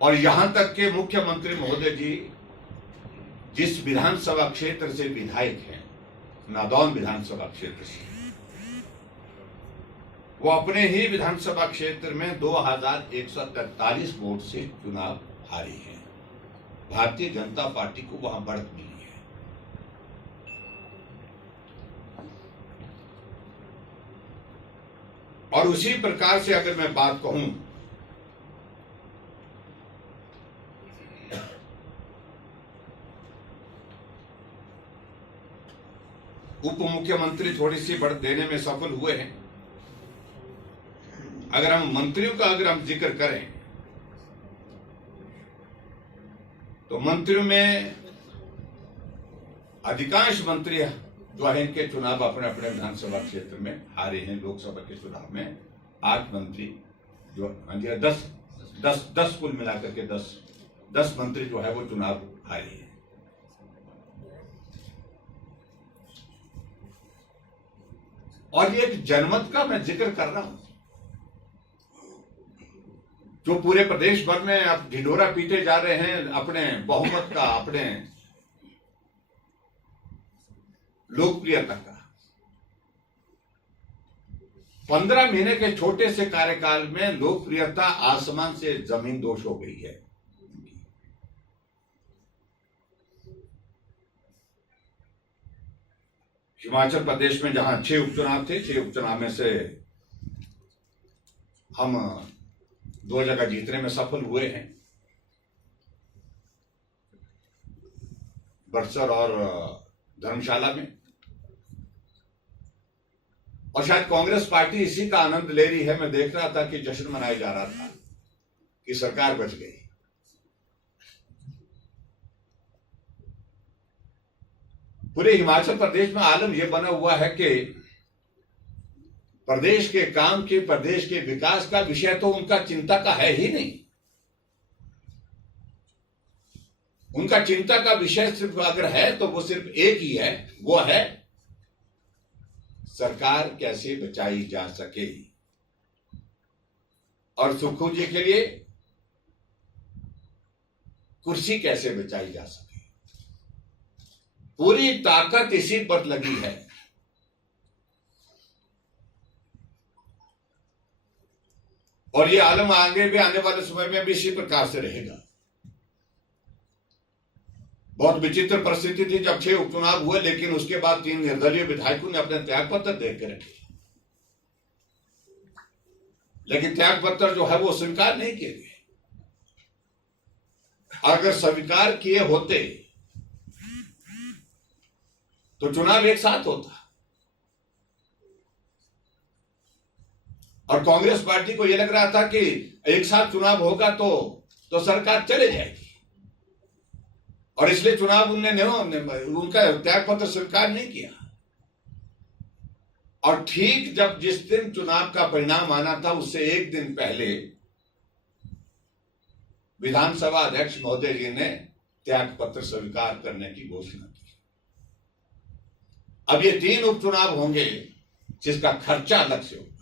और यहां तक के मुख्यमंत्री महोदय जी जिस विधानसभा क्षेत्र से विधायक हैं, नादौन विधानसभा क्षेत्र से, वो अपने ही विधानसभा क्षेत्र में 2143 वोट से चुनाव हारे हैं। भारतीय जनता पार्टी को वहां बढ़त मिली है। और उसी प्रकार से अगर मैं बात कहूं, उप मुख्यमंत्री थोड़ी सी बढ़त देने में सफल हुए हैं। अगर हम मंत्रियों का जिक्र करें तो मंत्रियों में अधिकांश मंत्री जो है इनके चुनाव अपने अपने विधानसभा क्षेत्र में हारे हैं। लोकसभा के चुनाव में 8 मंत्री जो 10 कुल मिलाकर के 10 मंत्री जो है वो चुनाव हारे हैं। और ये एक जनमत का मैं जिक्र कर रहा हूं जो पूरे प्रदेश भर में अब ढिंढोरा पीटे जा रहे हैं अपने बहुमत का, अपने लोकप्रियता का। 15 महीने के छोटे से कार्यकाल में लोकप्रियता आसमान से जमीन दोष हो गई है। हिमाचल प्रदेश में जहां 6 उपचुनाव थे, 6 उपचुनाव में से हम 2 जगह जीतने में सफल हुए हैं, बड़सर और धर्मशाला में। और शायद कांग्रेस पार्टी इसी का आनंद ले रही है। मैं देख रहा था कि जश्न मनाया जा रहा था कि सरकार बच गई। पूरे हिमाचल प्रदेश में आलम यह बना हुआ है कि प्रदेश के काम के, प्रदेश के विकास का विषय तो उनका चिंता का है ही नहीं। उनका चिंता का विषय सिर्फ अगर है तो वो सिर्फ एक ही है, वो है सरकार कैसे बचाई जा सके। और सुखू जी के लिए कुर्सी कैसे बचाई जा सके। पूरी ताकत इसी पर लगी है। और ये आलम आगे भी आने वाले समय में भी इसी प्रकार से रहेगा। बहुत विचित्र परिस्थिति थी जब 6 उपचुनाव हुए, लेकिन उसके बाद 3 निर्दलीय विधायकों ने अपने त्याग पत्र दे के रखे, लेकिन त्याग पत्र जो है वो स्वीकार नहीं किए गए। अगर स्वीकार किए होते तो चुनाव एक साथ होता। और कांग्रेस पार्टी को यह लग रहा था कि एक साथ चुनाव होगा तो सरकार चले जाएगी, और इसलिए चुनाव उनका त्याग पत्र स्वीकार नहीं किया। और ठीक जब जिस दिन चुनाव का परिणाम आना था उससे एक दिन पहले विधानसभा अध्यक्ष महोदय जी ने त्याग पत्र स्वीकार करने की घोषणा की। अब ये 3 उपचुनाव होंगे जिसका खर्चा अलग से होगा।